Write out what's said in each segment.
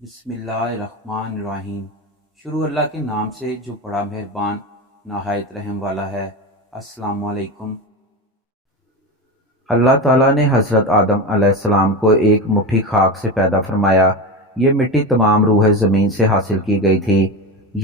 بسم اللہ الرحمن الرحیم۔ شروع اللہ کے نام سے جو بڑا مہربان نہایت رحم والا ہے۔ السلام علیکم۔ اللہ تعالیٰ نے حضرت آدم علیہ السلام کو ایک مٹھی خاک سے پیدا فرمایا۔ یہ مٹی تمام روح زمین سے حاصل کی گئی تھی۔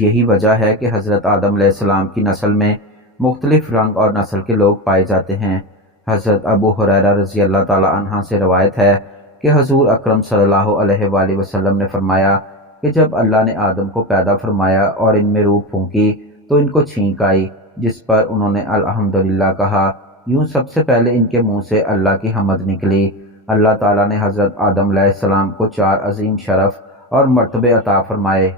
یہی وجہ ہے کہ حضرت آدم علیہ السلام کی نسل میں مختلف رنگ اور نسل کے لوگ پائے جاتے ہیں۔ حضرت ابو ہریرہ رضی اللہ تعالیٰ عنہ سے روایت ہے کہ حضور اکرم صلی اللہ علیہ وآلہ وسلم نے فرمایا کہ جب اللہ نے آدم کو پیدا فرمایا اور ان میں روح پھونکی تو ان کو چھینک آئی، جس پر انہوں نے الحمدللہ کہا۔ یوں سب سے پہلے ان کے منہ سے اللہ کی حمد نکلی۔ اللہ تعالیٰ نے حضرت آدم علیہ السلام کو 4 عظیم شرف اور مرتبے عطا فرمائے۔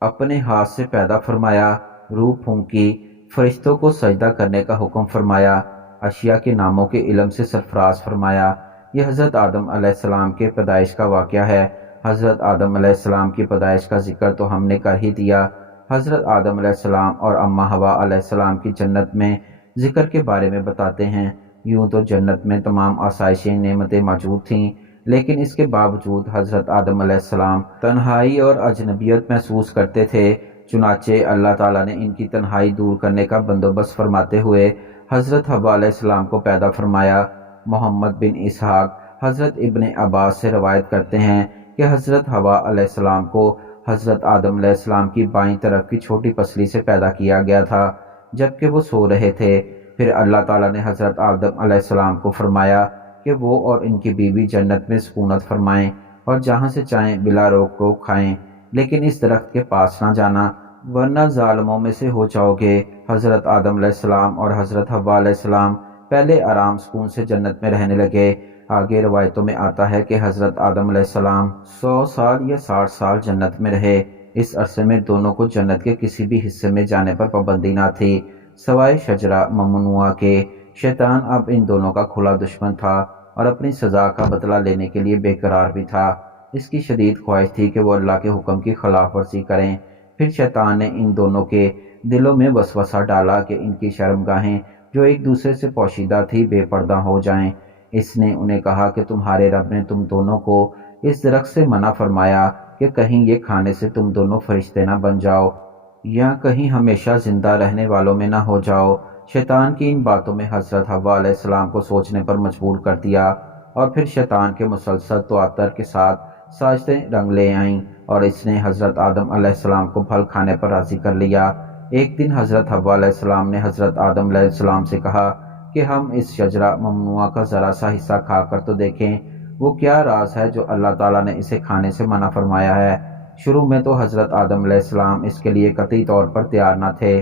اپنے ہاتھ سے پیدا فرمایا، روح پھونکی، فرشتوں کو سجدہ کرنے کا حکم فرمایا، اشیاء کے ناموں کے علم سے سرفراز فرمایا۔ یہ حضرت آدم علیہ السلام کے پیدائش کا واقعہ ہے۔ حضرت آدم علیہ السلام کی پیدائش کا ذکر تو ہم نے کر ہی دیا۔ حضرت آدم علیہ السلام اور اماں حوا علیہ السلام کی جنت میں ذکر کے بارے میں بتاتے ہیں۔ یوں تو جنت میں تمام آسائشیں نعمتیں موجود تھیں، لیکن اس کے باوجود حضرت آدم علیہ السلام تنہائی اور اجنبیت محسوس کرتے تھے۔ چنانچہ اللہ تعالیٰ نے ان کی تنہائی دور کرنے کا بندوبست فرماتے ہوئے حضرت حوا علیہ السلام کو پیدا فرمایا۔ محمد بن اسحاق حضرت ابن عباس سے روایت کرتے ہیں کہ حضرت حوا علیہ السلام کو حضرت آدم علیہ السلام کی بائیں طرف کی چھوٹی پسلی سے پیدا کیا گیا تھا جبکہ وہ سو رہے تھے۔ پھر اللہ تعالیٰ نے حضرت آدم علیہ السلام کو فرمایا کہ وہ اور ان کی بیوی جنت میں سکونت فرمائیں اور جہاں سے چاہیں بلا روک ٹوک کھائیں، لیکن اس درخت کے پاس نہ جانا ورنہ ظالموں میں سے ہو جاؤ گے۔ حضرت آدم علیہ السلام اور حضرت حوا علیہ السلام پہلے آرام سکون سے جنت میں رہنے لگے۔ آگے روایتوں میں آتا ہے کہ حضرت آدم علیہ السلام 100 سال یا 60 سال جنت میں رہے۔ اس عرصے میں دونوں کو جنت کے کسی بھی حصے میں جانے پر پابندی نہ تھی سوائے شجرہ ممنوعہ کے۔ شیطان اب ان دونوں کا کھلا دشمن تھا اور اپنی سزا کا بدلہ لینے کے لیے بے قرار بھی تھا۔ اس کی شدید خواہش تھی کہ وہ اللہ کے حکم کی خلاف ورزی کریں۔ پھر شیطان نے ان دونوں کے دلوں میں وسوسہ ڈالا کہ ان کی شرمگاہیں جو ایک دوسرے سے پوشیدہ تھی بے پردہ ہو جائیں۔ اس نے انہیں کہا کہ تمہارے رب نے تم دونوں کو اس درخت سے منع فرمایا کہ کہیں یہ کھانے سے تم دونوں فرشتے نہ بن جاؤ یا کہیں ہمیشہ زندہ رہنے والوں میں نہ ہو جاؤ۔ شیطان کی ان باتوں میں حضرت حوا علیہ السلام کو سوچنے پر مجبور کر دیا، اور پھر شیطان کے مسلسل تواتر کے ساتھ سازشیں رنگ لے آئیں اور اس نے حضرت آدم علیہ السلام کو پھل کھانے پر راضی کر لیا۔ ایک دن حضرت حوا علیہ السلام نے حضرت آدم علیہ السلام سے کہا کہ ہم اس شجرہ ممنوعہ کا ذرا سا حصہ کھا کر تو دیکھیں، وہ کیا راز ہے جو اللہ تعالیٰ نے اسے کھانے سے منع فرمایا ہے۔ شروع میں تو حضرت آدم علیہ السلام اس کے لیے قطعی طور پر تیار نہ تھے،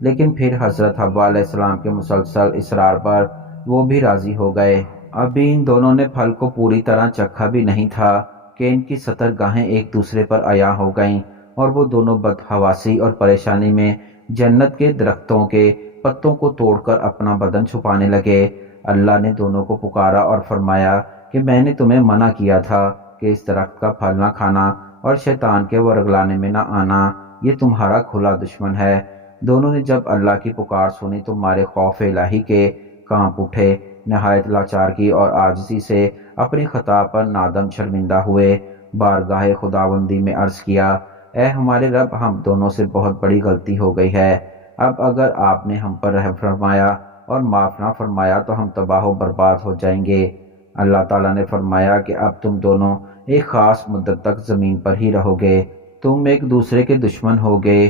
لیکن پھر حضرت حوا علیہ السلام کے مسلسل اصرار پر وہ بھی راضی ہو گئے۔ ابھی ان دونوں نے پھل کو پوری طرح چکھا بھی نہیں تھا کہ ان کی سطر گاہیں ایک دوسرے پر عیاں ہو گئیں اور وہ دونوں بدحواسی اور پریشانی میں جنت کے درختوں کے پتوں کو توڑ کر اپنا بدن چھپانے لگے۔ اللہ نے دونوں کو پکارا اور فرمایا کہ میں نے تمہیں منع کیا تھا کہ اس درخت کا پھل نہ کھانا اور شیطان کے ورگلانے میں نہ آنا، یہ تمہارا کھلا دشمن ہے۔ دونوں نے جب اللہ کی پکار سنی تو مارے خوف الہی کے کانپ اٹھے، نہایت لاچارگی اور عاجزی سے اپنی خطا پر نادم شرمندہ ہوئے، بارگاہ خداوندی میں عرض کیا، اے ہمارے رب، ہم دونوں سے بہت بڑی غلطی ہو گئی ہے۔ اب اگر آپ نے ہم پر رحم فرمایا اور معاف نہ فرمایا تو ہم تباہ و برباد ہو جائیں گے۔ اللہ تعالیٰ نے فرمایا کہ اب تم دونوں ایک خاص مدت تک زمین پر ہی رہو گے، تم ایک دوسرے کے دشمن ہوگے،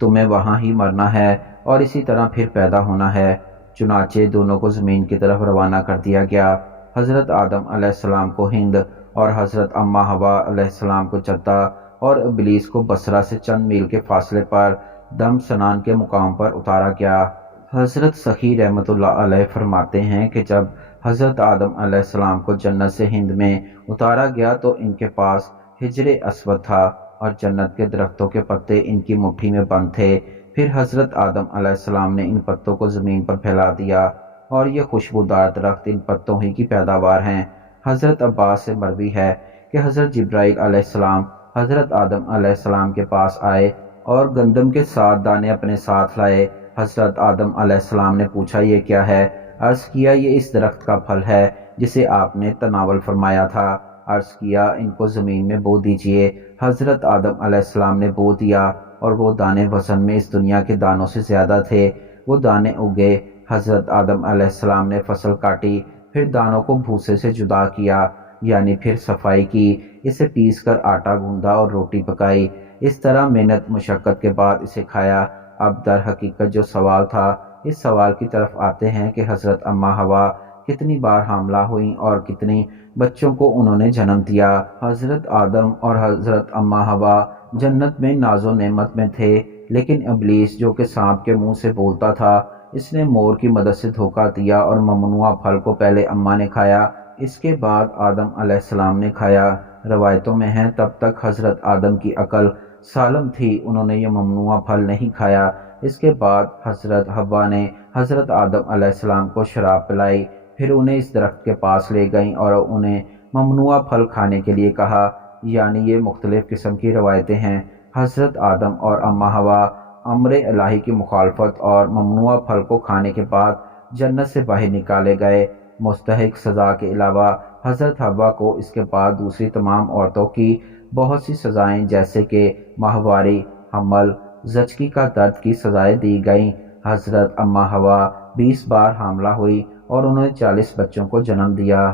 تمہیں وہاں ہی مرنا ہے اور اسی طرح پھر پیدا ہونا ہے۔ چنانچہ دونوں کو زمین کی طرف روانہ کر دیا گیا۔ حضرت آدم علیہ السلام کو ہند اور حضرت اماں حوا علیہ السلام کو جدہ اور ابلیس کو بصرہ سے چند میل کے فاصلے پر دم سنان کے مقام پر اتارا گیا۔ حضرت سخی رحمۃ اللہ علیہ فرماتے ہیں کہ جب حضرت آدم علیہ السلام کو جنت سے ہند میں اتارا گیا تو ان کے پاس حجر اسود تھا اور جنت کے درختوں کے پتے ان کی مٹھی میں بند تھے۔ پھر حضرت آدم علیہ السلام نے ان پتوں کو زمین پر پھیلا دیا اور یہ خوشبودار درخت ان پتوں ہی کی پیداوار ہیں۔ حضرت عباس سے مروی ہے کہ حضرت جبرائیل علیہ السلام حضرت آدم علیہ السلام کے پاس آئے اور گندم کے 7 دانے اپنے ساتھ لائے۔ حضرت آدم علیہ السلام نے پوچھا یہ کیا ہے؟ عرض کیا یہ اس درخت کا پھل ہے جسے آپ نے تناول فرمایا تھا۔ عرض کیا ان کو زمین میں بو دیجئے۔ حضرت آدم علیہ السلام نے بو دیا اور وہ دانے وزن میں اس دنیا کے دانوں سے زیادہ تھے۔ وہ دانے اگے۔ حضرت آدم علیہ السلام نے فصل کاٹی، پھر دانوں کو بھوسے سے جدا کیا، یعنی پھر صفائی کی، اسے پیس کر آٹا گوندا اور روٹی پکائی۔ اس طرح محنت مشقت کے بعد اسے کھایا۔ اب در حقیقت جو سوال تھا، اس سوال کی طرف آتے ہیں کہ حضرت اماں حوا کتنی بار حاملہ ہوئیں اور کتنی بچوں کو انہوں نے جنم دیا۔ حضرت آدم اور حضرت اماں حوا جنت میں ناز و نعمت میں تھے، لیکن ابلیس جو کہ سانپ کے منہ سے بولتا تھا، اس نے مور کی مدد سے دھوکہ دیا اور ممنوعہ پھل کو پہلے اماں نے کھایا، اس کے بعد آدم علیہ السلام نے کھایا۔ روایتوں میں ہے تب تک حضرت آدم کی عقل سالم تھی، انہوں نے یہ ممنوعہ پھل نہیں کھایا۔ اس کے بعد حضرت حوا نے حضرت آدم علیہ السلام کو شراب پلائی، پھر انہیں اس درخت کے پاس لے گئیں اور انہیں ممنوعہ پھل کھانے کے لیے کہا، یعنی یہ مختلف قسم کی روایتیں ہیں۔ حضرت آدم اور اماں حوا امر الہی کی مخالفت اور ممنوعہ پھل کو کھانے کے بعد جنت سے باہر نکالے گئے۔ مستحق سزا کے علاوہ حضرت حوا کو اس کے بعد دوسری تمام عورتوں کی بہت سی سزائیں جیسے کہ ماہواری، حمل، زچگی کا درد کی سزائیں دی گئیں۔ حضرت اماں حوا 20 بار حاملہ ہوئی اور انہوں نے 40 بچوں کو جنم دیا۔